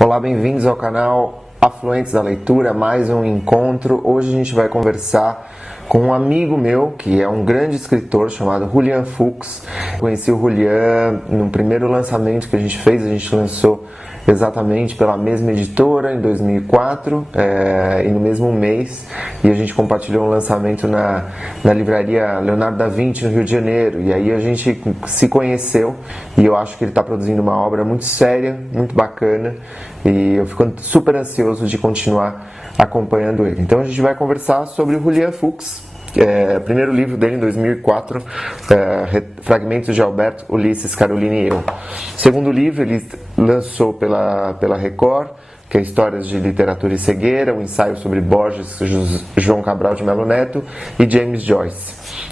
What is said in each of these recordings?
Olá, bem-vindos ao canal Afluentes da Leitura, mais um encontro. Hoje a gente vai conversar com um amigo meu, que é um grande escritor, chamado Julian Fuchs. Conheci o Julian no primeiro lançamento que a gente fez, a gente lançou exatamente pela mesma editora em 2004 e no mesmo mês, e a gente compartilhou um lançamento na livraria Leonardo da Vinci no Rio de Janeiro, e aí a gente se conheceu e eu acho que ele está produzindo uma obra muito séria, muito bacana, e eu fico super ansioso de continuar acompanhando ele. Então a gente vai conversar sobre o Julian Fuchs. O primeiro livro dele em 2004, Fragmentos de Alberto, Ulisses, Carolina e eu. Segundo livro ele lançou pela Record, que é Histórias de Literatura e Cegueira, um ensaio sobre Borges, João Cabral de Melo Neto e James Joyce.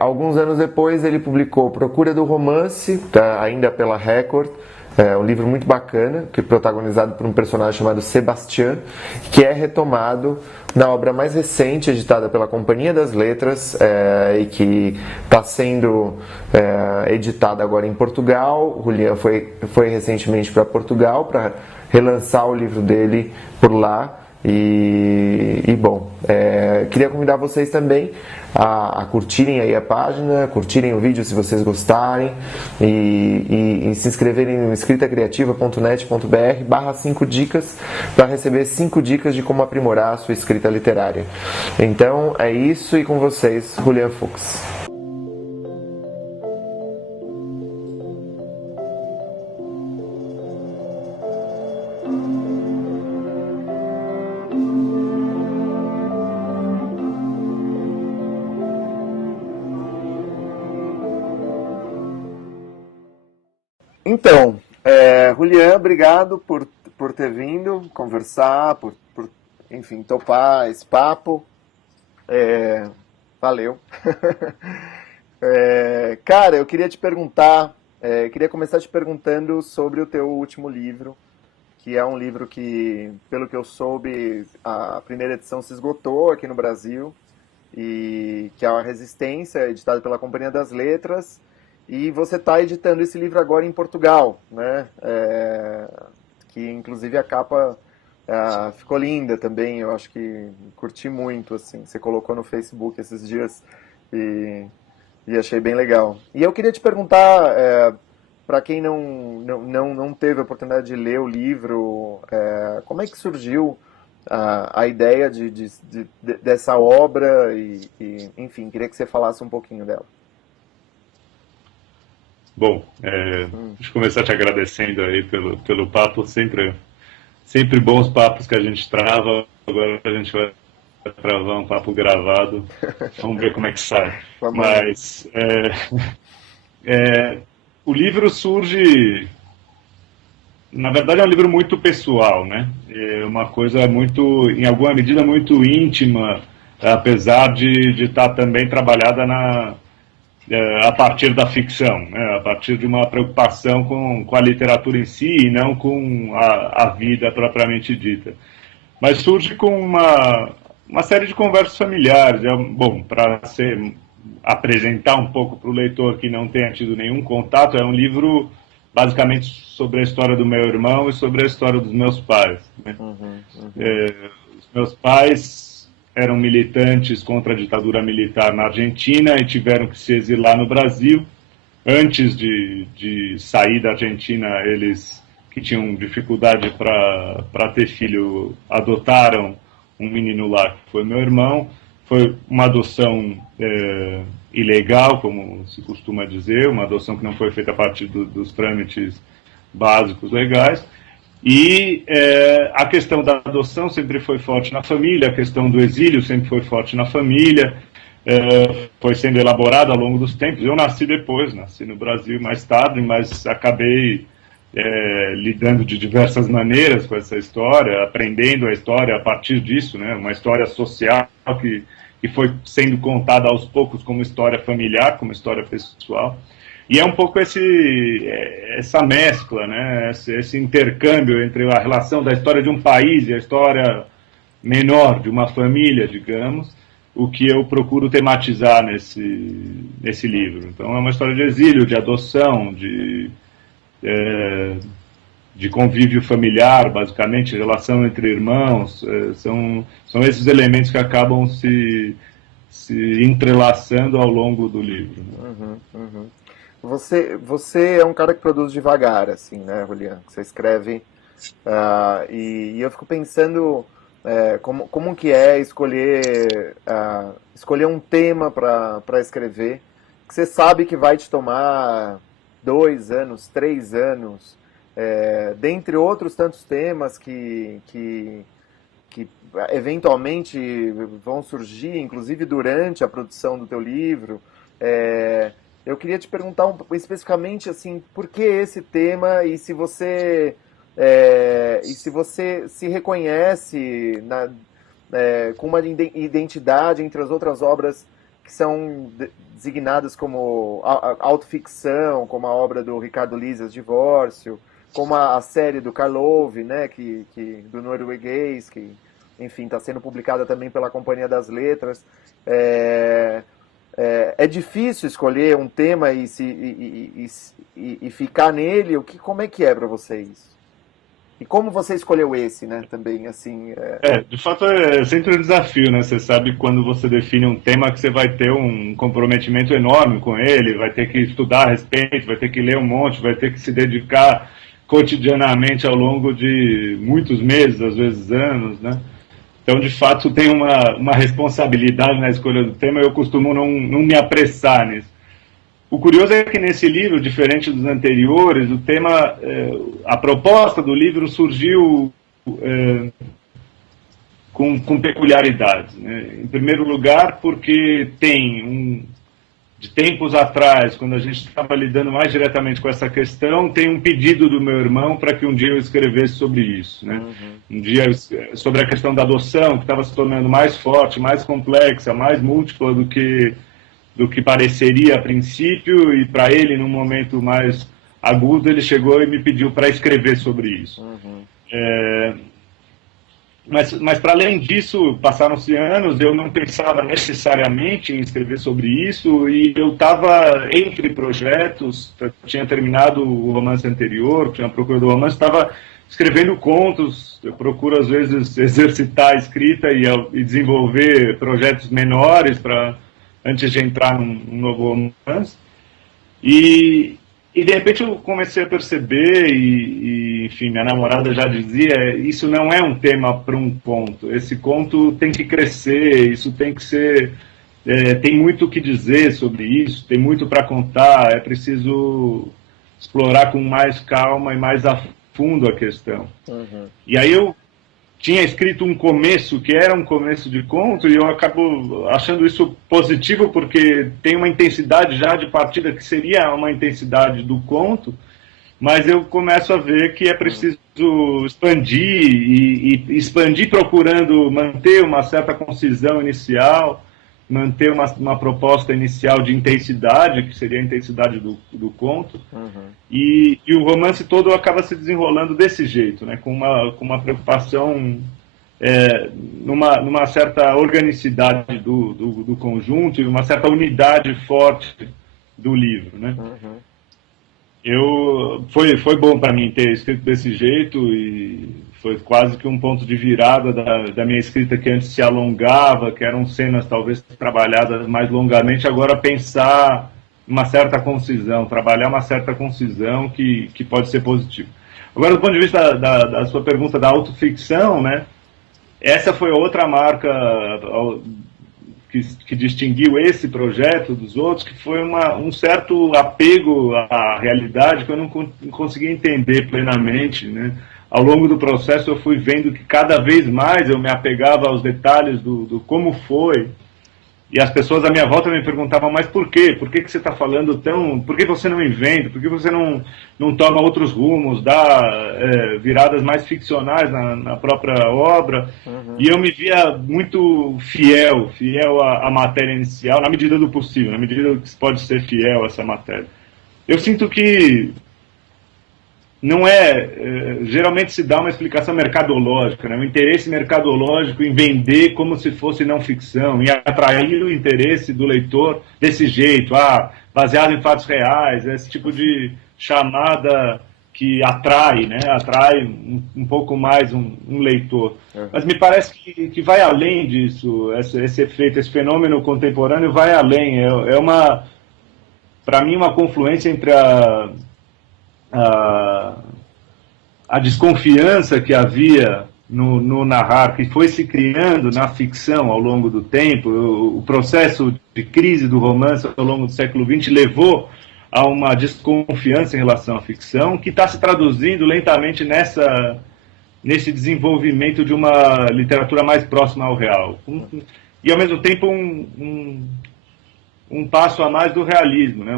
Alguns anos depois ele publicou Procura do Romance, ainda pela Record. Um livro muito bacana, que é protagonizado por um personagem chamado Sebastián, que é retomado na obra mais recente, editada pela Companhia das Letras, e que está sendo editada agora em Portugal. O Julian foi recentemente para Portugal para relançar o livro dele por lá. Queria convidar vocês também a curtirem aí a página, curtirem o vídeo se vocês gostarem e se inscreverem no escritacriativa.net.br/5 dicas para receber 5 dicas de como aprimorar a sua escrita literária. Então é isso, e com vocês, Julian Fuchs. Então, Julian, obrigado por ter vindo conversar, enfim, topar esse papo. Valeu. Cara, eu queria te perguntar, queria começar te perguntando sobre o teu último livro, que é um livro que, pelo que eu soube, a primeira edição se esgotou aqui no Brasil, e que é a Resistência, editado pela Companhia das Letras. E você está editando esse livro agora em Portugal, né? Que inclusive a capa ficou linda também. Eu acho que curti muito, assim. Você colocou no Facebook esses dias e achei bem legal. E eu queria te perguntar, para quem não teve a oportunidade de ler o livro, como é que surgiu a ideia dessa obra enfim, queria que você falasse um pouquinho dela. Bom, deixa eu começar te agradecendo aí pelo papo, sempre bons papos que a gente trava. Agora a gente vai travar um papo gravado, vamos ver como é que sai. Mas o livro surge, na verdade é um livro muito pessoal, né? É uma coisa muito, em alguma medida, muito íntima, apesar de estar também trabalhada a partir da ficção, né? A partir de uma preocupação com a literatura em si e não com a vida propriamente dita. Mas surge com uma série de conversas familiares. Bom, para apresentar um pouco para o leitor que não tenha tido nenhum contato, é um livro basicamente sobre a história do meu irmão e sobre a história dos meus pais, né? Os meus pais eram militantes contra a ditadura militar na Argentina e tiveram que se exilar no Brasil. Antes de sair da Argentina, eles, que tinham dificuldade para ter filho, adotaram um menino lá, que foi meu irmão. Foi uma adoção ilegal, como se costuma dizer, uma adoção que não foi feita a partir dos trâmites básicos legais. E a questão da adoção sempre foi forte na família, a questão do exílio sempre foi forte na família, foi sendo elaborada ao longo dos tempos. Eu nasci depois, nasci no Brasil mais tarde, mas acabei lidando de diversas maneiras com essa história, aprendendo a história a partir disso, né? Uma história social que foi sendo contada aos poucos como história familiar, como história pessoal. E é um pouco essa mescla, né? Esse intercâmbio entre a relação da história de um país e a história menor de uma família, digamos, o que eu procuro tematizar nesse livro. Então é uma história de exílio, de adoção, de convívio familiar, basicamente, relação entre irmãos, são esses elementos que acabam se entrelaçando ao longo do livro. Uhum, uhum. Você é um cara que produz devagar, assim, né, Julian? Você escreve, e eu fico pensando como que é escolher um tema para escrever, que você sabe que vai te tomar 2 anos, 3 anos, dentre outros tantos temas que eventualmente vão surgir, inclusive durante a produção do teu livro. Eu queria te perguntar especificamente assim, por que esse tema e se você se reconhece com uma identidade entre as outras obras que são designadas como autoficção, como a obra do Ricardo Lises, Divórcio, como a série do Karlov, né, do norueguês, que, enfim, está sendo publicada também pela Companhia das Letras. É difícil escolher um tema e ficar nele. Como é que é para vocês? E como você escolheu esse, né, também, assim... De fato, é sempre um desafio, né? Você sabe quando você define um tema que você vai ter um comprometimento enorme com ele, vai ter que estudar a respeito, vai ter que ler um monte, vai ter que se dedicar cotidianamente ao longo de muitos meses, às vezes anos, né? Então, de fato, tem uma responsabilidade na escolha do tema. Eu costumo não me apressar nisso. O curioso é que nesse livro, diferente dos anteriores, o tema, a proposta do livro surgiu com peculiaridades, né? Em primeiro lugar, porque de tempos atrás, quando a gente estava lidando mais diretamente com essa questão, tem um pedido do meu irmão para que um dia eu escrevesse sobre isso, né? Um dia sobre a questão da adoção, que estava se tornando mais forte, mais complexa, mais múltipla do que pareceria a princípio, e para ele, num momento mais agudo, ele chegou e me pediu para escrever sobre isso. Mas para além disso, passaram-se anos, eu não pensava necessariamente em escrever sobre isso, e eu estava entre projetos. Eu tinha terminado o romance anterior, tinha procurado o romance, estava escrevendo contos. Eu procuro, às vezes, exercitar a escrita e desenvolver projetos menores antes de entrar num novo romance. E de repente eu comecei a perceber, enfim, minha namorada já dizia, isso não é um tema para um conto. Esse conto tem que crescer, isso tem que ser... tem muito o que dizer sobre isso, tem muito para contar, é preciso explorar com mais calma e mais a fundo a questão. E aí eu tinha escrito um começo que era um começo de conto, e eu acabo achando isso positivo porque tem uma intensidade já de partida que seria uma intensidade do conto, mas eu começo a ver que é preciso expandir, e expandir procurando manter uma certa concisão inicial, manter uma proposta inicial de intensidade, que seria a intensidade do conto, e o romance todo acaba se desenrolando desse jeito, né, com uma preocupação numa certa organicidade do conjunto e uma certa unidade forte do livro, né. Foi bom para mim ter escrito desse jeito, e foi quase que um ponto de virada da minha escrita, que antes se alongava, que eram cenas talvez trabalhadas mais longamente, agora pensar uma certa concisão, trabalhar uma certa concisão que pode ser positivo. Agora, do ponto de vista da sua pergunta da autoficção, né, essa foi outra marca que distinguiu esse projeto dos outros, que foi um certo apego à realidade que eu não conseguia entender plenamente, né? Ao longo do processo eu fui vendo que cada vez mais eu me apegava aos detalhes do como foi, e as pessoas à minha volta me perguntavam, mas por quê? Por que você está falando tão... Por que você não inventa? Por que você não toma outros rumos, dá viradas mais ficcionais na própria obra? E eu me via muito fiel à matéria inicial, na medida do possível, na medida que pode ser fiel a essa matéria. Eu sinto que não geralmente se dá uma explicação mercadológica, né? Um interesse mercadológico em vender como se fosse não ficção, e atrair o interesse do leitor desse jeito, baseado em fatos reais, esse tipo de chamada que atrai, né? Atrai um pouco mais um leitor. Mas me parece que vai além disso, esse efeito, esse fenômeno contemporâneo vai além. É para mim, uma confluência entre a desconfiança que havia no narrar, que foi se criando na ficção ao longo do tempo. O processo de crise do romance ao longo do século XX levou a uma desconfiança em relação à ficção, que está se traduzindo lentamente nesse desenvolvimimento de uma literatura mais próxima ao real. E, ao mesmo tempo, um passo a mais do realismo, né?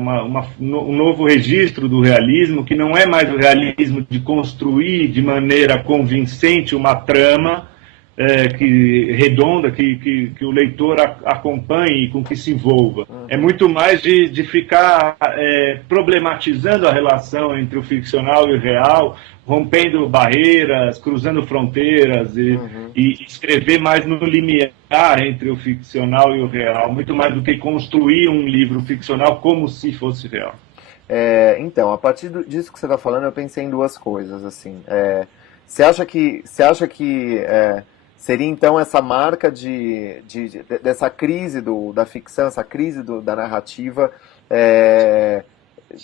Um novo registro do realismo, que não é mais o realismo de construir de maneira convincente uma trama redonda, que o leitor acompanhe e com que se envolva. É muito mais de ficar problematizando a relação entre o ficcional e o real, rompendo barreiras, cruzando fronteiras e escrever mais no limiar entre o ficcional e o real, muito mais do que construir um livro ficcional como se fosse real. Então, a partir disso que você está falando, eu pensei em duas coisas. Assim, você acha que seria então essa marca dessa crise da ficção, essa crise da narrativa,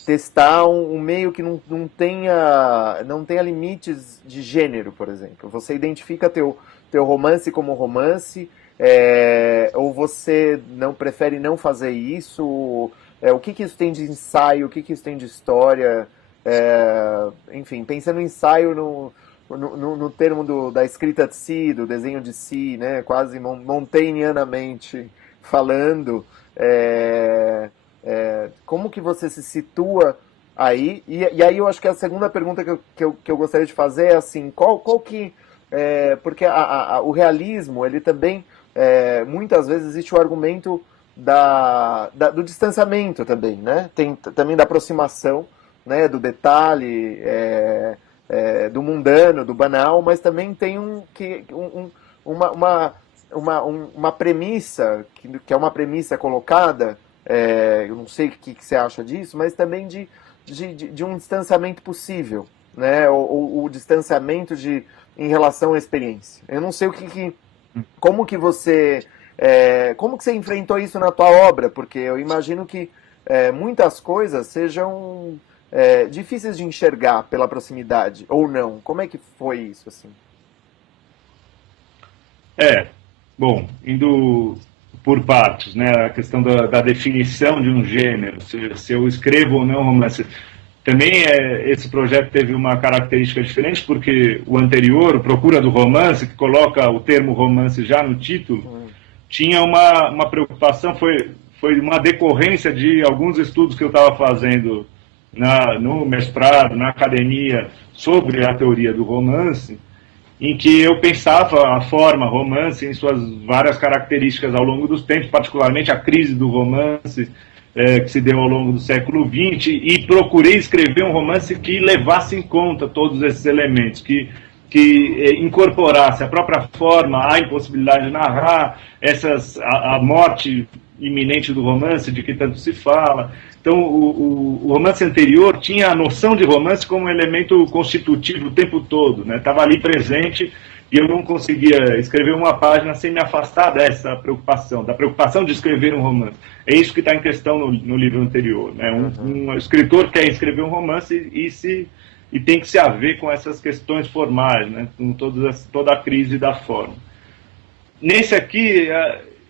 testar um meio que não tenha limites de gênero, por exemplo? Você identifica teu romance como romance, ou você prefere não fazer isso? O que isso tem de ensaio, o que isso tem de história? Enfim, pensando em ensaio no termo da escrita de si, do desenho de si, né, quase montaignianamente falando, como que você se situa aí? E aí eu acho que a segunda pergunta que eu gostaria de fazer é assim, qual que... porque o realismo, ele também, muitas vezes existe o argumento do distanciamento também, né? Tem também da aproximação, né, do detalhe, do mundano, do banal, mas também tem uma premissa, que é uma premissa colocada, eu não sei o que você acha disso, mas também de um distanciamento possível, né? O distanciamento em relação à experiência. Eu não sei como que você enfrentou isso na tua obra, porque eu imagino que muitas coisas sejam difíceis de enxergar pela proximidade, ou não. Como é que foi isso, assim? Bom, indo por partes, né? A questão da definição de um gênero, se eu escrevo ou não romance. Também esse projeto teve uma característica diferente, porque o anterior, o Procura do Romance, que coloca o termo romance já no título, tinha uma preocupação, foi uma decorrência de alguns estudos que eu estava fazendo no mestrado, na academia, sobre a teoria do romance, em que eu pensava a forma romance em suas várias características ao longo dos tempos, particularmente a crise do romance que se deu ao longo do século XX, e procurei escrever um romance que levasse em conta todos esses elementos, que incorporasse a própria forma, a impossibilidade de narrar, a morte iminente do romance, de que tanto se fala. Então, o romance anterior tinha a noção de romance como um elemento constitutivo o tempo todo, né? Estava ali presente e eu não conseguia escrever uma página sem me afastar dessa preocupação, da preocupação de escrever um romance. É isso que está em questão no livro anterior, né? Um escritor quer escrever um romance e tem que se haver com essas questões formais, né? Com toda a crise da forma. Nesse aqui,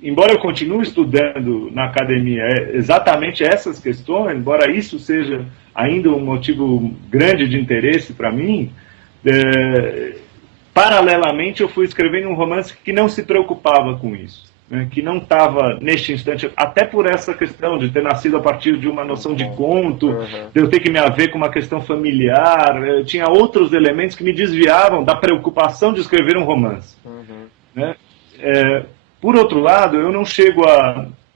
embora eu continue estudando na academia exatamente essas questões, embora isso seja ainda um motivo grande de interesse para mim, paralelamente eu fui escrevendo um romance que não se preocupava com isso, né? Que não estava neste instante, até por essa questão de ter nascido a partir de uma noção de conto, de eu ter que me haver com uma questão familiar, eu tinha outros elementos que me desviavam da preocupação de escrever um romance. Né? Por outro lado, eu não chego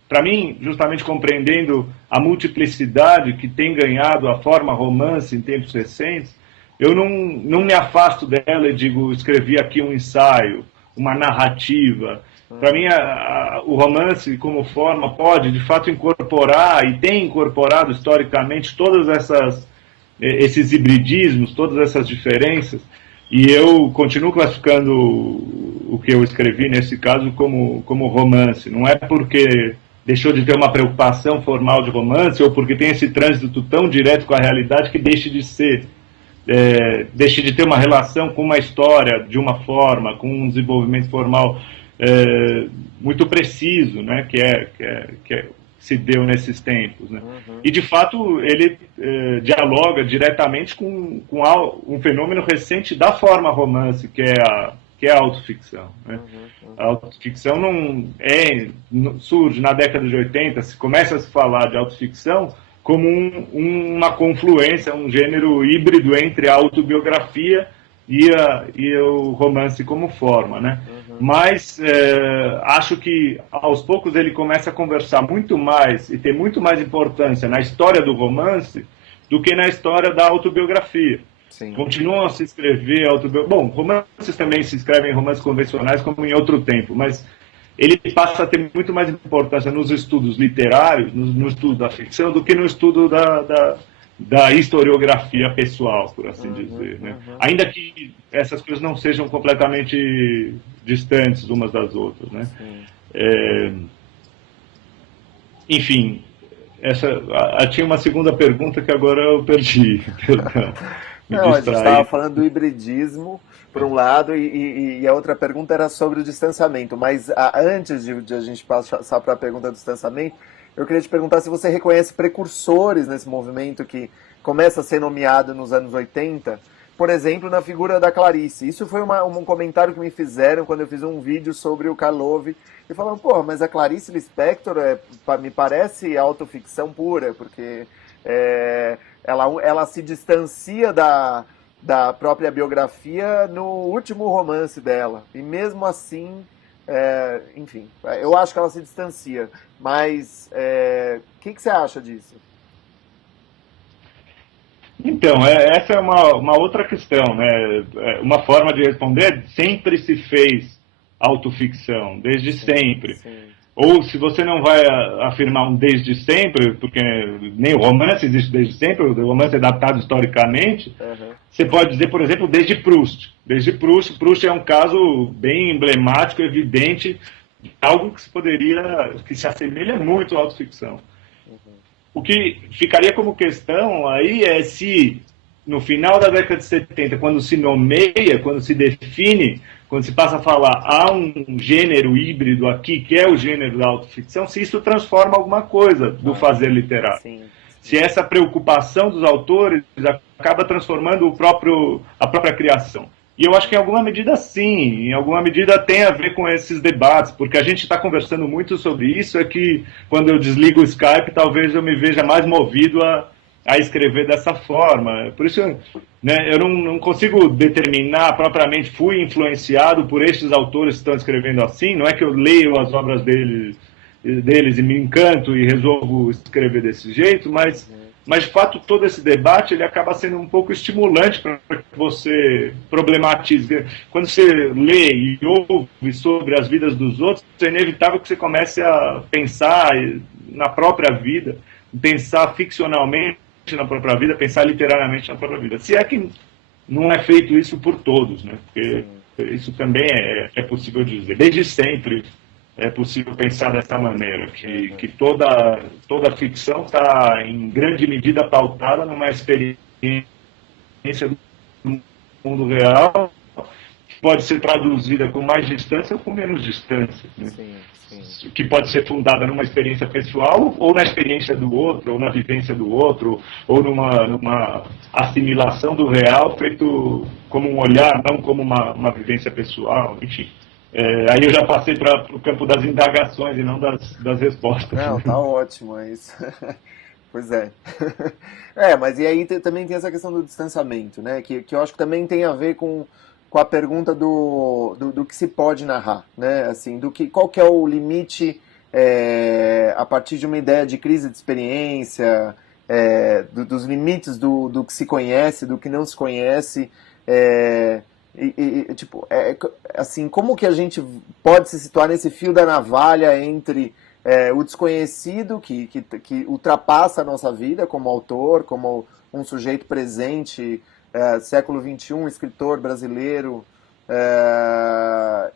para mim, justamente compreendendo a multiplicidade que tem ganhado a forma romance em tempos recentes, eu não me afasto dela e digo, escrevi aqui um ensaio, uma narrativa. Para mim, o romance, como forma, pode, de fato, incorporar, e tem incorporado historicamente, todas esses hibridismos, todas essas diferenças, e eu continuo classificando o que eu escrevi nesse caso como romance. Não é porque deixou de ter uma preocupação formal de romance ou porque tem esse trânsito tão direto com a realidade que deixe de ter uma relação com uma história de uma forma, com um desenvolvimento formal muito preciso, né, que se deu nesses tempos. Né? Uhum. E, de fato, ele dialoga diretamente com um fenômeno recente da forma romance, que é a autoficção. Né? A autoficção surge na década de 80, se começa a se falar de autoficção como uma confluência, um gênero híbrido entre a autobiografia e o romance como forma, né? Mas acho que aos poucos ele começa a conversar muito mais e ter muito mais importância na história do romance do que na história da autobiografia. Sim. Continuam a se escrever autobiografia. Bom, romances também se escrevem em romances convencionais como em outro tempo, mas ele passa a ter muito mais importância nos estudos literários, no estudo da ficção, do que no estudo da historiografia pessoal, por assim dizer. Né? Ainda que essas coisas não sejam completamente distantes umas das outras. Né? Enfim, tinha uma segunda pergunta que agora eu perdi. Me Não, a gente estava distraí. falando do hibridismo, por um lado, e a outra pergunta era sobre o distanciamento. Mas antes de a gente passar para a pergunta do distanciamento, eu queria te perguntar se você reconhece precursores nesse movimento que começa a ser nomeado nos anos 80, por exemplo, na figura da Clarice. Isso foi um comentário que me fizeram quando eu fiz um vídeo sobre o Karlov, e falaram, pô, mas a Clarice Lispector me parece autoficção pura, porque ela se distancia da própria biografia no último romance dela. E mesmo assim, enfim, eu acho que ela se distancia. Mas o que você acha disso? Então, essa é uma outra questão, né? Uma forma de responder, sempre se fez autoficção, desde sempre. Sim. Ou se você não vai afirmar um desde sempre, porque nem o romance existe desde sempre, o romance é adaptado historicamente, você pode dizer, por exemplo, desde Proust. Desde Proust, Proust é um caso bem emblemático, evidente, de algo que se assemelha muito à autoficção. O que ficaria como questão aí é se, no final da década de 70, quando se nomeia, quando se define, quando se passa a falar há um gênero híbrido aqui, que é o gênero da autoficção, se isso transforma alguma coisa do fazer literário. Sim. Se essa preocupação dos autores acaba transformando a própria criação. E eu acho que em alguma medida sim, em alguma medida tem a ver com esses debates, porque a gente está conversando muito sobre isso, é que quando eu desligo o Skype, talvez eu me veja mais movido a escrever dessa forma. Por isso, né, eu não consigo determinar propriamente, fui influenciado por estes autores que estão escrevendo assim, não é que eu leio as obras deles e me encanto e resolvo escrever desse jeito, mas de fato todo esse debate ele acaba sendo um pouco estimulante para que você problematize. Quando você lê e ouve sobre as vidas dos outros, é inevitável que você comece a pensar na própria vida, pensar ficcionalmente na própria vida, pensar literariamente na própria vida. Se é que não é feito isso por todos, né? Porque isso também é possível dizer. Desde sempre é possível pensar dessa maneira, que toda ficção está, em grande medida, pautada numa experiência do mundo real, que pode ser traduzida com mais distância ou com menos distância. Né? Sim. Que pode ser fundada numa experiência pessoal, ou na experiência do outro, ou na vivência do outro, ou numa assimilação do real feito como um olhar, não como uma vivência pessoal, enfim. Aí eu já passei para o campo das indagações e não das respostas. Não, tá ótimo, é isso. Pois é. Mas e aí também tem essa questão do distanciamento, né? Que eu acho que também tem a ver com a pergunta do que se pode narrar, né? Assim, qual que é o limite a partir de uma ideia de crise de experiência, dos limites do que se conhece, do que não se conhece, assim, como que a gente pode se situar nesse fio da navalha entre o desconhecido que ultrapassa a nossa vida como autor, como um sujeito presente, século XXI, escritor brasileiro,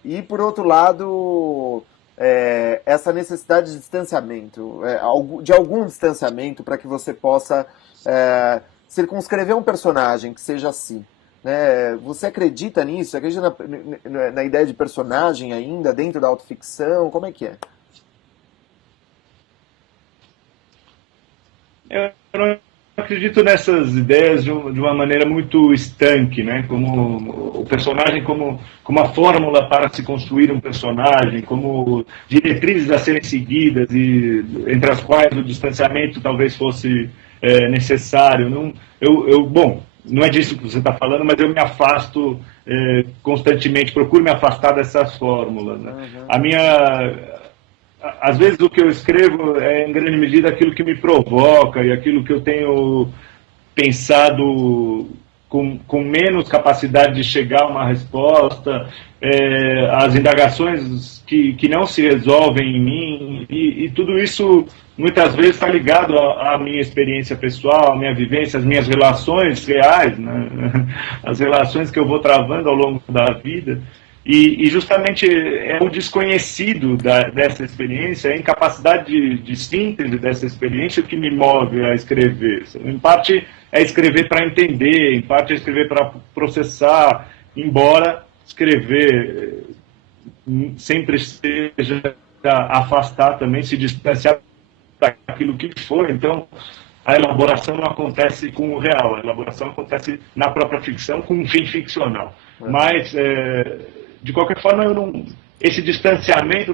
e por outro lado essa necessidade de distanciamento, de algum distanciamento para que você possa circunscrever um personagem que seja assim. Né? Você acredita nisso? Você acredita na ideia de personagem ainda dentro da autoficção? Como é que é? Eu não acredito nessas ideias de uma maneira muito estanque, né? Como o personagem como a fórmula para se construir um personagem, como diretrizes a serem seguidas e entre as quais o distanciamento talvez fosse necessário. Não, bom, não é disso que você está falando, mas eu me afasto constantemente, procuro me afastar dessas fórmulas. Né? Uhum. Às vezes o que eu escrevo é em grande medida aquilo que me provoca e aquilo que eu tenho pensado com menos capacidade de chegar a uma resposta, as indagações que não se resolvem em mim, e tudo isso muitas vezes está ligado à minha experiência pessoal, à minha vivência, às minhas relações reais, né? As relações que eu vou travando ao longo da vida. E justamente é o desconhecido dessa experiência, a incapacidade de síntese dessa experiência que me move a escrever. Em parte é escrever para entender, em parte é escrever para processar, embora escrever sempre seja afastar também, se distanciar daquilo que foi. Então, a elaboração não acontece com o real, a elaboração acontece na própria ficção com um fim ficcional. Mas, de qualquer forma, esse distanciamento,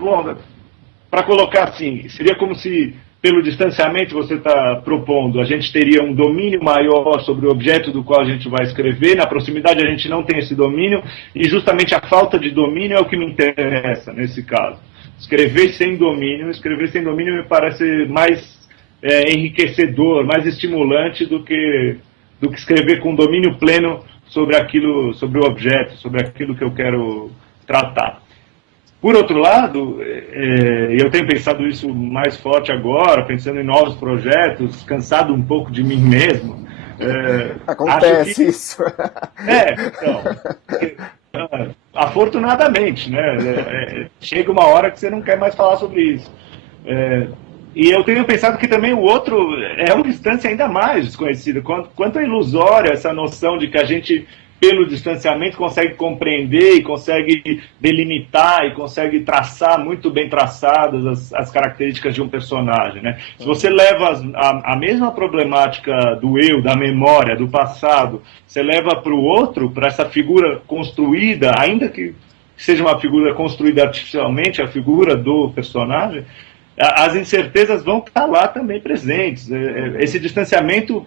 para colocar assim, seria como se, pelo distanciamento você está propondo, a gente teria um domínio maior sobre o objeto do qual a gente vai escrever, na proximidade a gente não tem esse domínio, e justamente a falta de domínio é o que me interessa nesse caso. Escrever sem domínio me parece mais enriquecedor, mais estimulante do que escrever com domínio pleno sobre aquilo, sobre o objeto, sobre aquilo que eu quero tratar. Por outro lado, eu tenho pensado isso mais forte agora, pensando em novos projetos, cansado um pouco de mim mesmo. Acontece isso. Então, afortunadamente, né? Chega uma hora que você não quer mais falar sobre isso. E eu tenho pensado que também o outro é uma distância ainda mais desconhecida. Quanto é ilusória essa noção de que a gente, pelo distanciamento, consegue compreender e consegue delimitar e consegue traçar muito bem traçadas as características de um personagem. Né? Se você leva a mesma problemática do eu, da memória, do passado, você leva para o outro, para essa figura construída, ainda que seja uma figura construída artificialmente, a figura do personagem, as incertezas vão estar lá também presentes. Esse distanciamento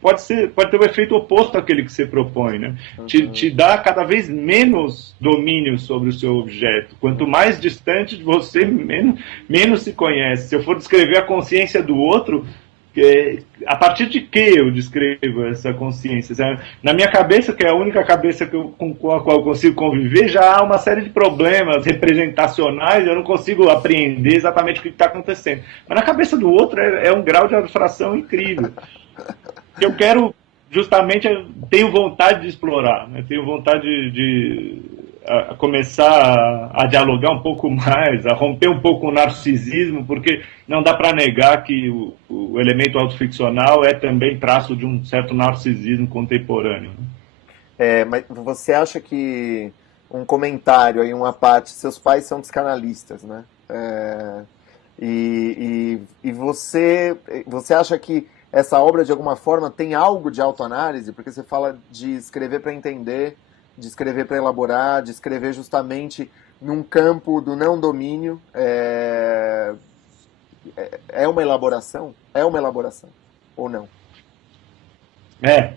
pode ter o efeito oposto àquele que você propõe. Né? Te dá cada vez menos domínio sobre o seu objeto. Quanto mais distante de você, menos se conhece. Se eu for descrever a consciência do outro, a partir de que eu descrevo essa consciência? Na minha cabeça, que é a única cabeça com a qual eu consigo conviver, já há uma série de problemas representacionais, eu não consigo apreender exatamente o que está acontecendo. Mas na cabeça do outro é um grau de abstração incrível. Eu quero, justamente, tenho vontade de explorar, né? Tenho vontade de começar a dialogar um pouco mais, a romper um pouco o narcisismo, porque não dá para negar que o elemento autoficcional é também traço de um certo narcisismo contemporâneo. Mas você acha que um comentário aí, uma parte, seus pais são psicanalistas, né? E você acha que essa obra, de alguma forma, tem algo de autoanálise? Porque você fala de escrever para entender, de escrever para elaborar, de escrever justamente num campo do não domínio. É uma elaboração? É uma elaboração ou não? É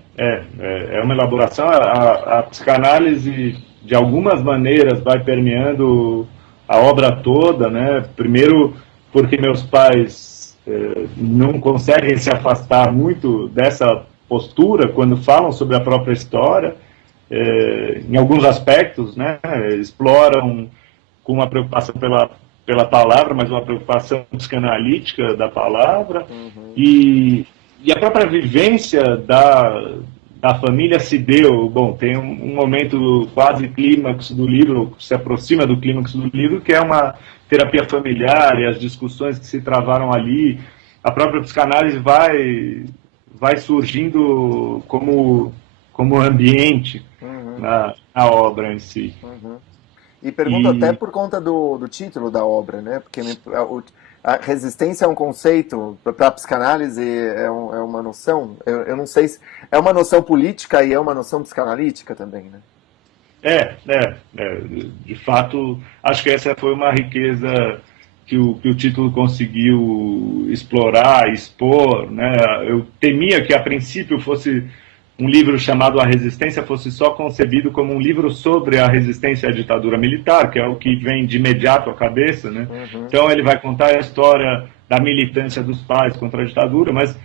uma elaboração. A psicanálise, de algumas maneiras, vai permeando a obra toda, né? Primeiro, porque meus pais não conseguem se afastar muito dessa postura quando falam sobre a própria história. Em alguns aspectos, né, exploram com uma preocupação pela palavra, mas uma preocupação psicanalítica da palavra, e a própria vivência da família se deu. Bom, tem um momento quase clímax do livro, se aproxima do clímax do livro, que é uma terapia familiar e as discussões que se travaram ali. A própria psicanálise vai surgindo como ambiente na obra em si. E pergunto até por conta do título da obra, né? Porque a resistência é um conceito, para a psicanálise é uma noção, eu não sei se é uma noção política e é uma noção psicanalítica também, né? De fato, acho que essa foi uma riqueza que o título conseguiu explorar, expor, né? Eu temia que a princípio fosse um livro chamado A Resistência fosse só concebido como um livro sobre a resistência à ditadura militar, que é o que vem de imediato à cabeça, né? Então ele vai contar a história da militância dos pais contra a ditadura, mas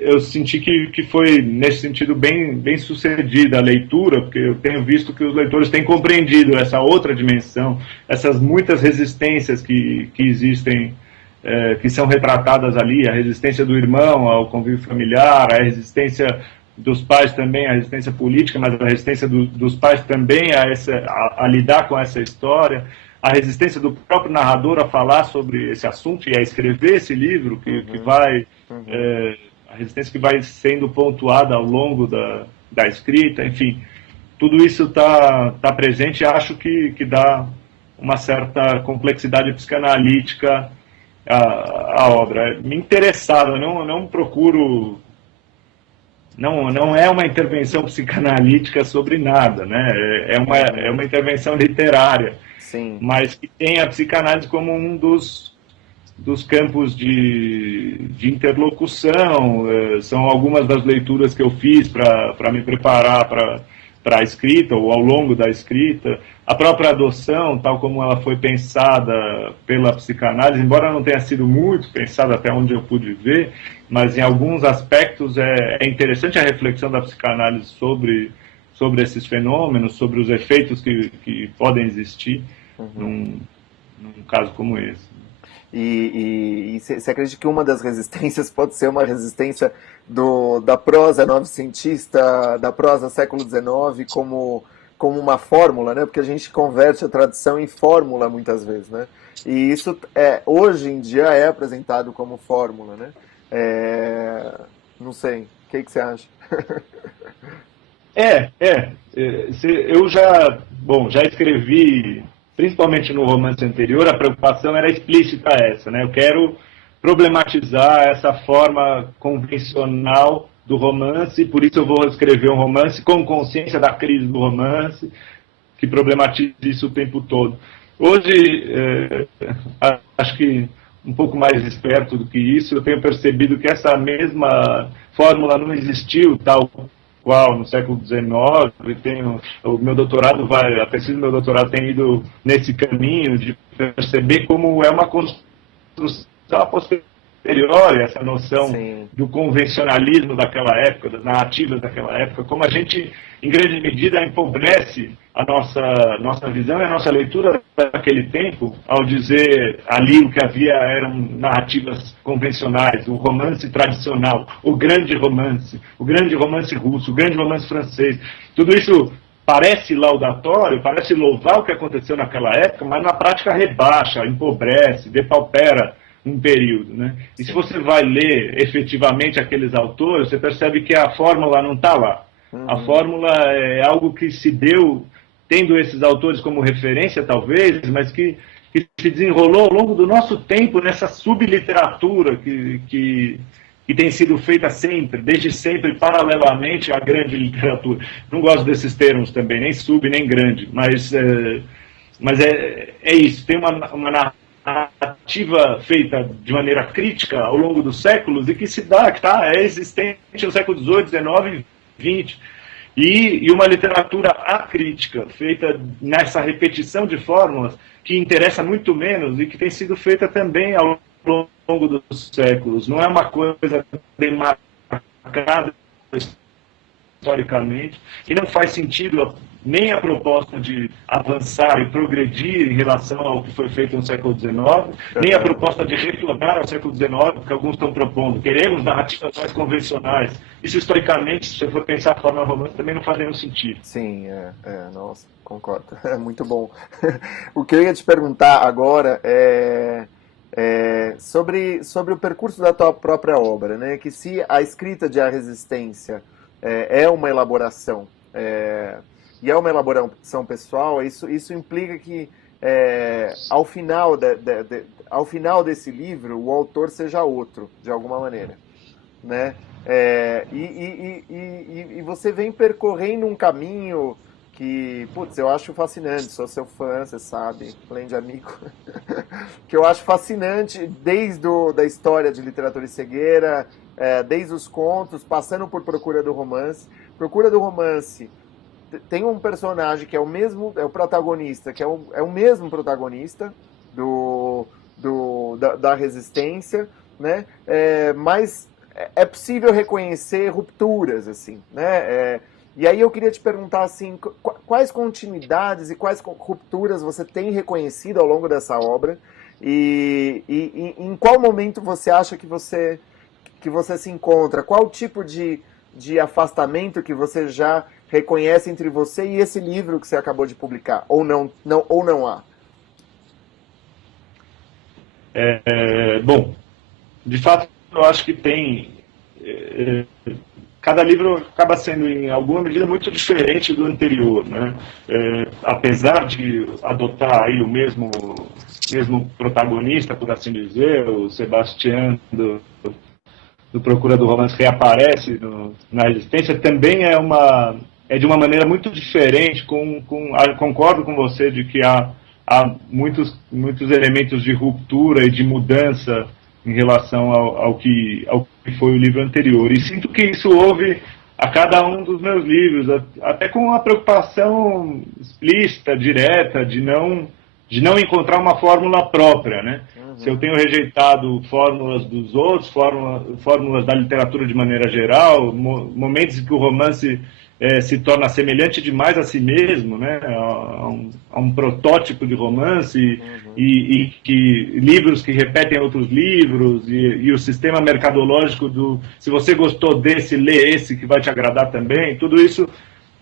eu senti que foi, nesse sentido, bem sucedida a leitura, porque eu tenho visto que os leitores têm compreendido essa outra dimensão, essas muitas resistências que existem, que são retratadas ali, a resistência do irmão ao convívio familiar, a resistência dos pais também, a resistência política, mas a resistência dos pais também a lidar com essa história, a resistência do próprio narrador a falar sobre esse assunto e a escrever esse livro, que vai... a resistência que vai sendo pontuada ao longo da escrita, enfim, tudo isso está presente e acho que dá uma certa complexidade psicanalítica à obra. Me interessava, não procuro... Não é uma intervenção psicanalítica sobre nada, né? É uma intervenção literária, sim, mas que tem a psicanálise como um dos campos de interlocução. São algumas das leituras que eu fiz para me preparar para a escrita, ou ao longo da escrita. A própria adoção, tal como ela foi pensada pela psicanálise, embora não tenha sido muito pensada até onde eu pude ver, mas em alguns aspectos é interessante a reflexão da psicanálise sobre esses fenômenos, sobre os efeitos que podem existir num caso como esse. E você acredita que uma das resistências pode ser uma resistência da prosa novecentista, da prosa século XIX, como uma fórmula, né? Porque a gente converte a tradição em fórmula muitas vezes, né? E isso hoje em dia é apresentado como fórmula, né? Não sei, o que você acha? Eu já escrevi, principalmente no romance anterior, a preocupação era explícita essa, né? Eu quero problematizar essa forma convencional do romance, por isso eu vou escrever um romance com consciência da crise do romance, que problematize isso o tempo todo. Hoje, acho que um pouco mais esperto do que isso, eu tenho percebido que essa mesma fórmula não existiu tal qual no século XIX. O meu doutorado a pesquisa do meu doutorado tem ido nesse caminho de perceber como é uma construção a posteriori, essa noção Sim. do convencionalismo daquela época, das narrativas daquela época, como a gente, em grande medida, empobrece a nossa visão e a nossa leitura daquele tempo, ao dizer ali o que havia eram narrativas convencionais, o romance tradicional, o grande romance russo, o grande romance francês. Tudo isso parece laudatório, parece louvar o que aconteceu naquela época, mas na prática rebaixa, empobrece, depaupera um período, né? E se você vai ler efetivamente aqueles autores, você percebe que a fórmula não está lá. A fórmula é algo que se deu tendo esses autores como referência, talvez, mas que se desenrolou ao longo do nosso tempo nessa subliteratura que tem sido feita sempre, desde sempre, paralelamente à grande literatura. Não gosto desses termos também, nem sub, nem grande, mas é isso. Tem uma narrativa feita de maneira crítica ao longo dos séculos e que é existente no século XVIII, XIX e XX. E uma literatura acrítica, feita nessa repetição de fórmulas, que interessa muito menos e que tem sido feita também ao longo dos séculos. Não é uma coisa demarcada historicamente, e não faz sentido nem a proposta de avançar e progredir em relação ao que foi feito no século XIX, nem a proposta de retornar ao século XIX, que alguns estão propondo. Queremos narrativas mais convencionais. Isso, historicamente, se você for pensar a forma romântica, também não faz nenhum sentido. Sim, nossa, concordo. É muito bom. O que eu ia te perguntar agora sobre o percurso da tua própria obra, né? Que se a escrita de A Resistência é uma elaboração, e é uma elaboração pessoal, isso implica que ao final desse livro o autor seja outro, de alguma maneira, né? E você vem percorrendo um caminho que, putz, eu acho fascinante, sou seu fã, você sabe, além de amigo, que eu acho fascinante da história de literatura e cegueira, desde os contos, passando por Procura do Romance. Procura do Romance tem um personagem que é o protagonista, que é o mesmo protagonista da Resistência, né? Mas é possível reconhecer rupturas, assim, né? E aí eu queria te perguntar, assim, quais continuidades e quais rupturas você tem reconhecido ao longo dessa obra e em qual momento você acha que você se encontra? Qual tipo de afastamento que você já reconhece entre você e esse livro que você acabou de publicar? Ou não há? Bom, de fato, eu acho que tem... cada livro acaba sendo, em alguma medida, muito diferente do anterior, né? Apesar de adotar aí o mesmo protagonista, por assim dizer, o Sebastião do Procura do Romance reaparece na Resistência, também é de uma maneira muito diferente. Concordo com você de que há muitos elementos de ruptura e de mudança em relação ao que foi o livro anterior. E sinto que isso houve a cada um dos meus livros, até com uma preocupação explícita, direta, de não encontrar uma fórmula própria, né? Uhum. Se eu tenho rejeitado fórmulas dos outros, fórmulas da literatura de maneira geral, momentos em que o romance se torna semelhante demais a si mesmo, né? a um protótipo de romance, uhum. e que livros que repetem outros livros, e o sistema mercadológico se você gostou desse, lê esse que vai te agradar também, tudo isso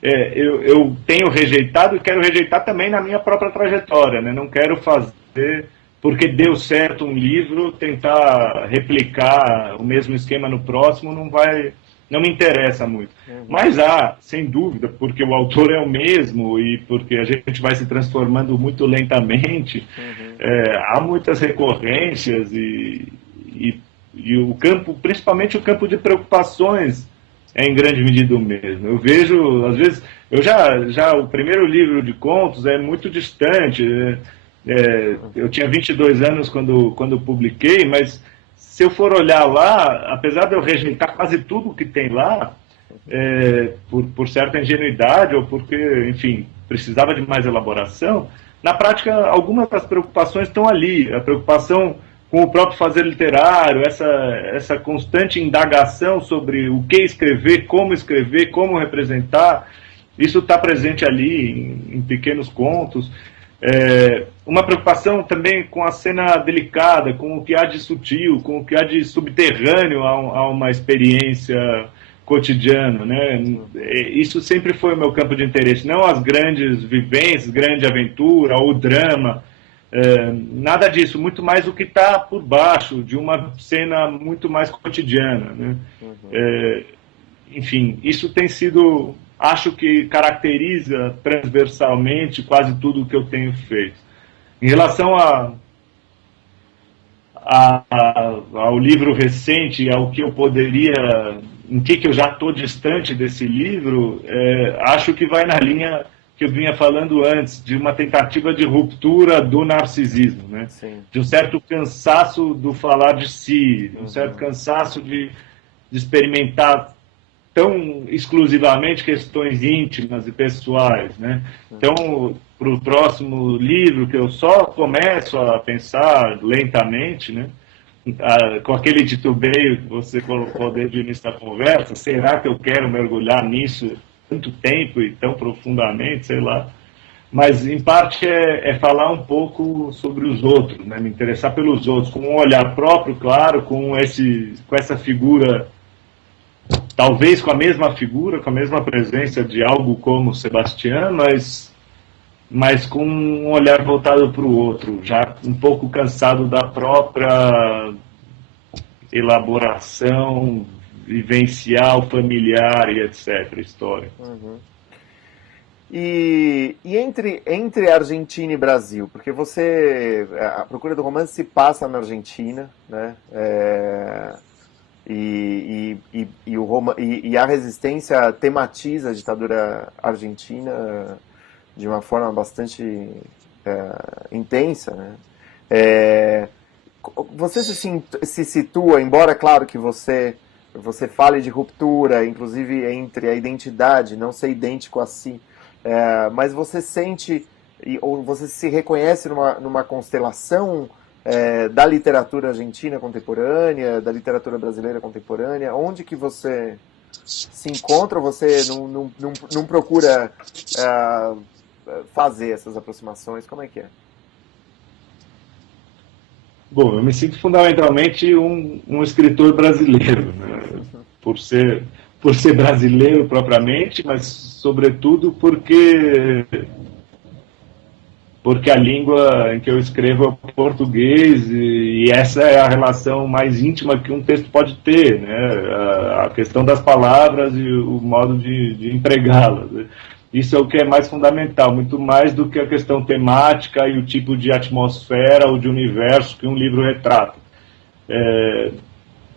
eu tenho rejeitado e quero rejeitar também na minha própria trajetória, né? Não quero fazer, porque deu certo um livro, tentar replicar o mesmo esquema no próximo, não me interessa muito. Uhum. Mas há, sem dúvida, porque o autor é o mesmo e porque a gente vai se transformando muito lentamente, uhum. Há muitas recorrências e o campo, principalmente o campo de preocupações, é em grande medida o mesmo. Eu vejo, às vezes, o primeiro livro de contos é muito distante. Eu tinha 22 anos quando publiquei, mas se eu for olhar lá, apesar de eu rejeitar quase tudo que tem lá, por certa ingenuidade ou porque, enfim, precisava de mais elaboração, na prática, algumas das preocupações estão ali. A preocupação com o próprio fazer literário, essa constante indagação sobre o que escrever, como representar, isso está presente ali em pequenos contos. Uma preocupação também com a cena delicada, com o que há de sutil, com o que há de subterrâneo a uma experiência cotidiana, né? Isso sempre foi o meu campo de interesse, não as grandes vivências, grande aventura ou drama, nada disso, muito mais o que está por baixo de uma cena muito mais cotidiana, né? Uhum. Enfim, isso tem sido, acho que caracteriza transversalmente quase tudo o que eu tenho feito. Em relação ao livro recente, ao que eu poderia, em que eu já estou distante desse livro, acho que vai na linha que eu vinha falando antes, de uma tentativa de ruptura do narcisismo, né? De um certo cansaço do falar de si, de um certo cansaço de experimentar tão exclusivamente questões íntimas e pessoais, né? Então, para o próximo livro, que eu só começo a pensar lentamente, né? Com aquele titubeio que você colocou desde o início da conversa, será que eu quero mergulhar nisso tanto tempo e tão profundamente, sei lá. Mas, em parte, é falar um pouco sobre os outros, né? Me interessar pelos outros, com um olhar próprio, claro, com essa figura, talvez com a mesma figura, com a mesma presença de algo como Sebastião, mas com um olhar voltado para o outro, já um pouco cansado da própria elaboração vivencial, familiar e etc. História. Uhum. E entre Argentina e Brasil, porque a Procura do Romance se passa na Argentina, né? E a Resistência tematiza a ditadura argentina de uma forma bastante intensa, né? Você se situa, embora claro que você fale de ruptura, inclusive entre a identidade, não ser idêntico a si, mas você sente, ou você se reconhece numa constelação da literatura argentina contemporânea, da literatura brasileira contemporânea? Onde que você se encontra ou você não procura fazer essas aproximações? Como é que é? Bom, eu me sinto fundamentalmente um escritor brasileiro, né? Por ser brasileiro propriamente, mas sobretudo porque a língua em que eu escrevo é o português e essa é a relação mais íntima que um texto pode ter, né? A questão das palavras e o modo de empregá-las. Isso é o que é mais fundamental, muito mais do que a questão temática e o tipo de atmosfera ou de universo que um livro retrata.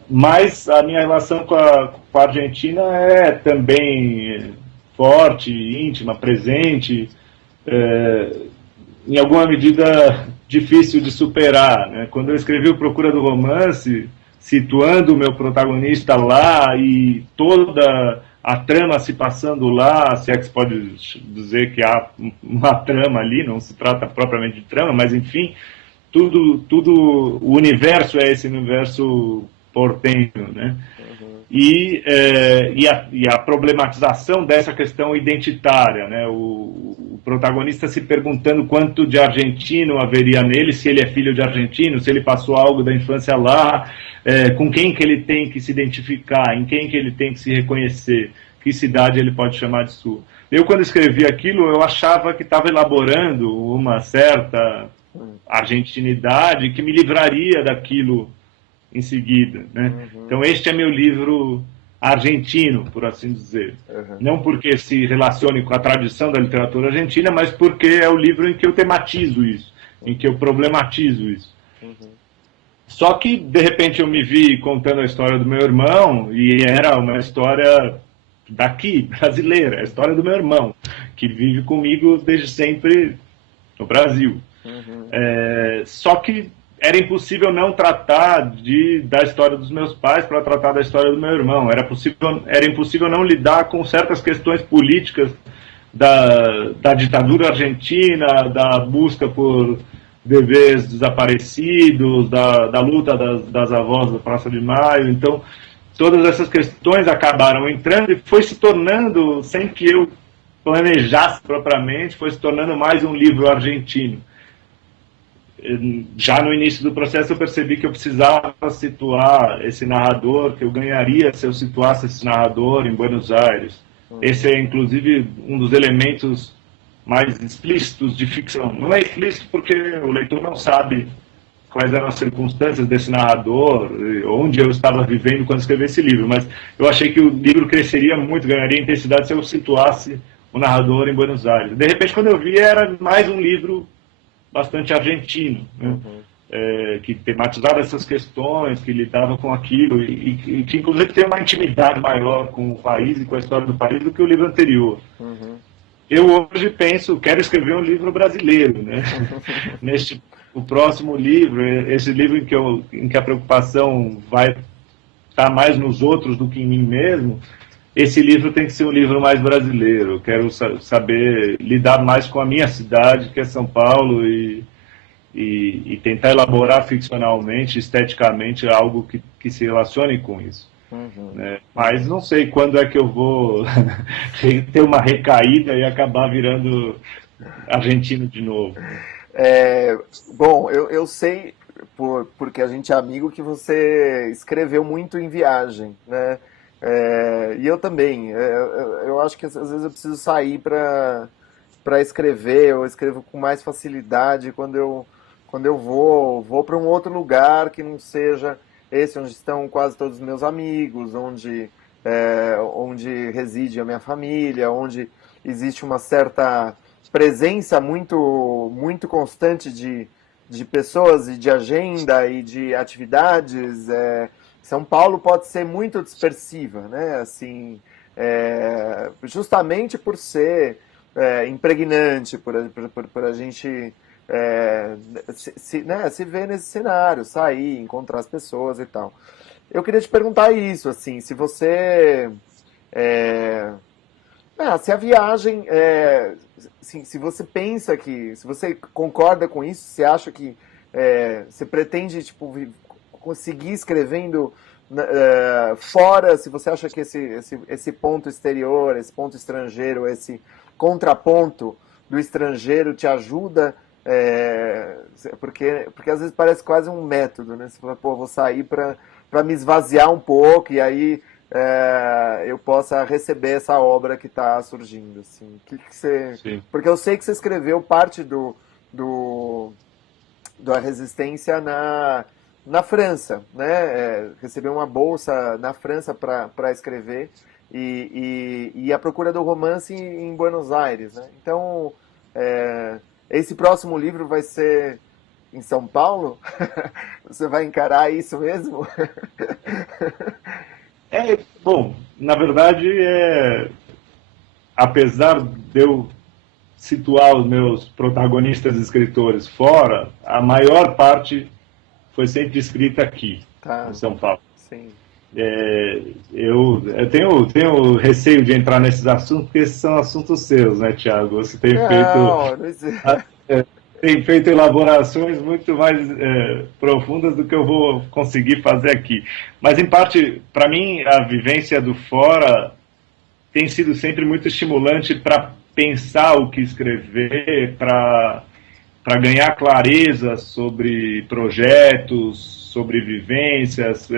Mas a minha relação com a Argentina é também forte, íntima, presente, em alguma medida difícil de superar, né? Quando eu escrevi o Procura do Romance, situando o meu protagonista lá e toda a trama se passando lá, se é que se pode dizer que há uma trama ali, não se trata propriamente de trama, mas enfim, tudo o universo é esse universo portenho, né? E a problematização dessa questão identitária, né? O protagonista se perguntando quanto de argentino haveria nele, se ele é filho de argentino, se ele passou algo da infância lá, com quem que ele tem que se identificar, em quem que ele tem que se reconhecer, que cidade ele pode chamar de sua. Eu, quando escrevi aquilo, eu achava que estava elaborando uma certa argentinidade que me livraria daquilo em seguida, né? Então este é meu livro argentino, por assim dizer. Não porque se relacione com a tradição da literatura argentina, mas porque é o livro em que eu tematizo isso, em que eu problematizo isso. Só que, de repente, eu me vi contando a história do meu irmão, e era uma história daqui, brasileira, a história do meu irmão, que vive comigo desde sempre no Brasil. Só que era impossível não tratar da história dos meus pais para tratar da história do meu irmão. Era impossível não lidar com certas questões políticas da ditadura argentina, da busca por bebês desaparecidos, da luta das avós da Praça de Maio. Então, todas essas questões acabaram entrando e foi se tornando, sem que eu planejasse propriamente, foi se tornando mais um livro argentino. Já no início do processo eu percebi que eu precisava situar esse narrador, que eu ganharia se eu situasse esse narrador em Buenos Aires. Esse é, inclusive, um dos elementos mais explícitos de ficção. Não é explícito porque o leitor não sabe quais eram as circunstâncias desse narrador, onde eu estava vivendo quando escrevi esse livro, mas eu achei que o livro cresceria muito, ganharia intensidade se eu situasse o narrador em Buenos Aires. De repente, quando eu vi, era mais um livro bastante argentino, né? Que tematizava essas questões, que lidava com aquilo e que inclusive tem uma intimidade maior com o país e com a história do país do que o livro anterior. Eu hoje quero escrever um livro brasileiro, né? O próximo livro, esse livro em que a preocupação vai estar mais nos outros do que em mim mesmo, esse livro tem que ser um livro mais brasileiro. Eu quero saber lidar mais com a minha cidade, que é São Paulo, e tentar elaborar ficcionalmente, esteticamente, algo que se relacione com isso. né? Mas não sei quando é que eu vou ter uma recaída e acabar virando argentino de novo. É, bom, eu sei, porque a gente é amigo, que você escreveu muito em viagem, né? E eu também. Eu acho que às vezes eu preciso sair para escrever. Eu escrevo com mais facilidade quando eu vou para um outro lugar que não seja esse onde estão quase todos os meus amigos, onde reside a minha família, onde existe uma certa presença muito constante de pessoas e de agenda e de atividades. São Paulo pode ser muito dispersiva, né? Assim, justamente por ser impregnante, por a gente né, se ver nesse cenário, sair, encontrar as pessoas e tal. Eu queria te perguntar isso, assim, se você é, se a viagem, assim, se você pensa se você concorda com isso, você acha que você pretende, tipo, conseguir escrevendo fora, se você acha que esse ponto exterior, esse ponto estrangeiro, esse contraponto do estrangeiro te ajuda, porque às vezes parece quase um método, né? Você fala, pô, vou sair para me esvaziar um pouco e aí eu possa receber essa obra que está surgindo, assim. Que você... Sim. Porque eu sei que você escreveu parte da Resistência na França, né? Recebeu uma bolsa na França para escrever e A Procura do Romance em Buenos Aires, né? Então, esse próximo livro vai ser em São Paulo? Você vai encarar isso mesmo? Bom, na verdade, apesar de eu situar os meus protagonistas escritores fora, a maior parte foi sempre escrita aqui, Tá, em São Paulo. sim. Eu tenho receio de entrar nesses assuntos, porque esses são assuntos seus, né, Tiago? Você Não, não existe. tem feito elaborações muito mais profundas do que eu vou conseguir fazer aqui. Mas, em parte, para mim, a vivência do fora tem sido sempre muito estimulante para pensar o que escrever, para ganhar clareza sobre projetos, sobre vivências,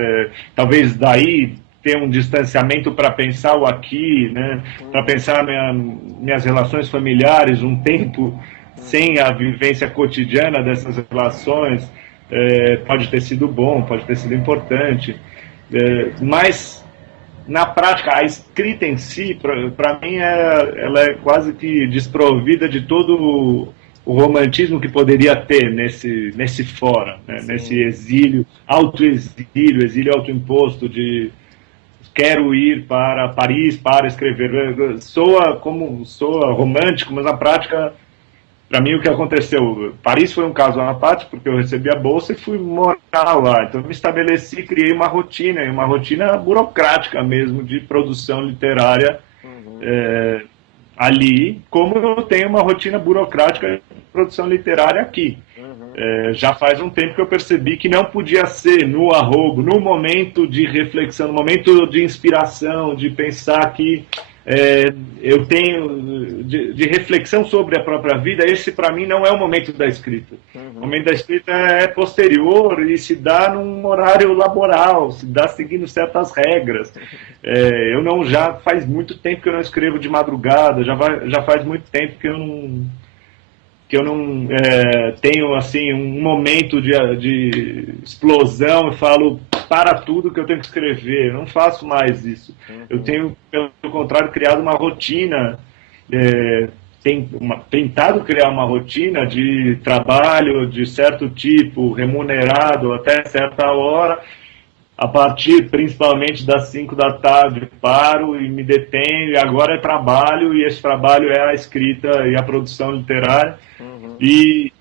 talvez daí ter um distanciamento para pensar o aqui, né? Para pensar minhas relações familiares, um tempo sem a vivência cotidiana dessas relações, pode ter sido bom, pode ter sido importante, mas na prática, a escrita em si, para mim, ela é quase que desprovida de todo o romantismo que poderia ter nesse fora, né? Nesse exílio, exílio autoimposto de quero ir para Paris para escrever. Soa romântico, mas na prática, para mim, o que aconteceu? Paris foi um caso à parte, porque eu recebi a bolsa e fui morar lá. Então, eu me estabeleci, criei uma rotina burocrática mesmo, de produção literária ali, como eu tenho uma rotina burocrática de produção literária aqui. Já faz um tempo que eu percebi que não podia ser no arrobo, no momento de reflexão, no momento de inspiração, de pensar que eu tenho de reflexão sobre a própria vida. Esse para mim não é o momento da escrita. O momento da escrita é posterior e se dá num horário laboral, se dá seguindo certas regras. Já faz muito tempo que eu não escrevo de madrugada, já faz muito tempo que eu não tenho assim um momento de explosão e falo para tudo que eu tenho que escrever. Eu não faço mais isso. Eu tenho, pelo contrário, criado uma rotina, tentado criar uma rotina de trabalho de certo tipo, remunerado até certa hora. A partir principalmente das 5 da tarde paro e me detenho, e agora é trabalho, e esse trabalho é a escrita e a produção literária. E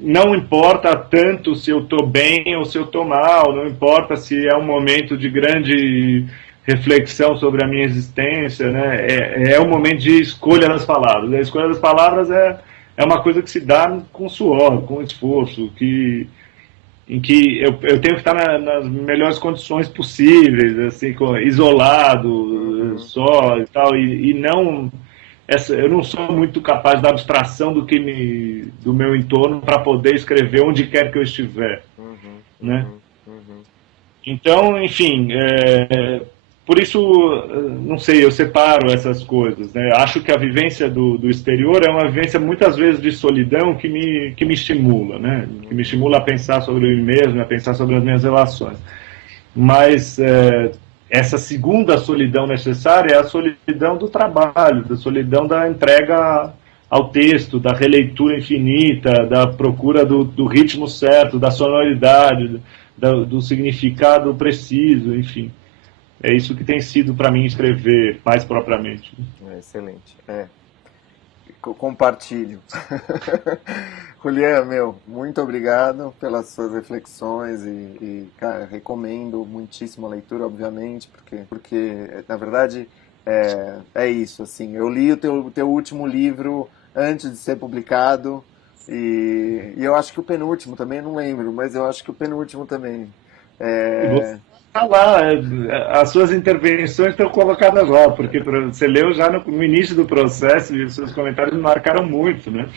não importa tanto se eu estou bem ou se eu estou mal, não importa se é um momento de grande reflexão sobre a minha existência, né? Um momento de escolha das palavras. A escolha das palavras é uma coisa que se dá com suor, com esforço, em que eu tenho que estar nas melhores condições possíveis, assim, isolado, só e tal, e não eu não sou muito capaz da abstração do meu entorno para poder escrever onde quer que eu estiver, Uhum, né? uhum, uhum. Então, enfim, por isso, não sei, eu separo essas coisas, né? Acho que a vivência do exterior é uma vivência muitas vezes de solidão que me estimula, né? Que me estimula a pensar sobre mim mesmo, a pensar sobre as minhas relações. Mas essa segunda solidão necessária é a solidão do trabalho, da solidão da entrega ao texto, da releitura infinita, da procura do ritmo certo, da sonoridade, do significado preciso, enfim. É isso que tem sido para mim escrever mais propriamente. Excelente. Compartilho. Julián, meu, muito obrigado pelas suas reflexões cara, recomendo muitíssimo a leitura, obviamente, porque na verdade, é isso, assim, eu li o teu último livro antes de ser publicado e eu acho que o penúltimo também, não lembro, mas eu acho que o penúltimo também. E você É, está lá, as suas intervenções estão colocadas lá, porque você leu já no início do processo e os seus comentários me marcaram muito, né?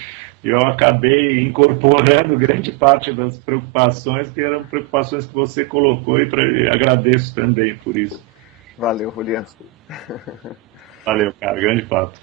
Eu acabei incorporando grande parte das preocupações que eram preocupações que você colocou e agradeço também por isso. valeu, Julián. Valeu, cara, grande papo.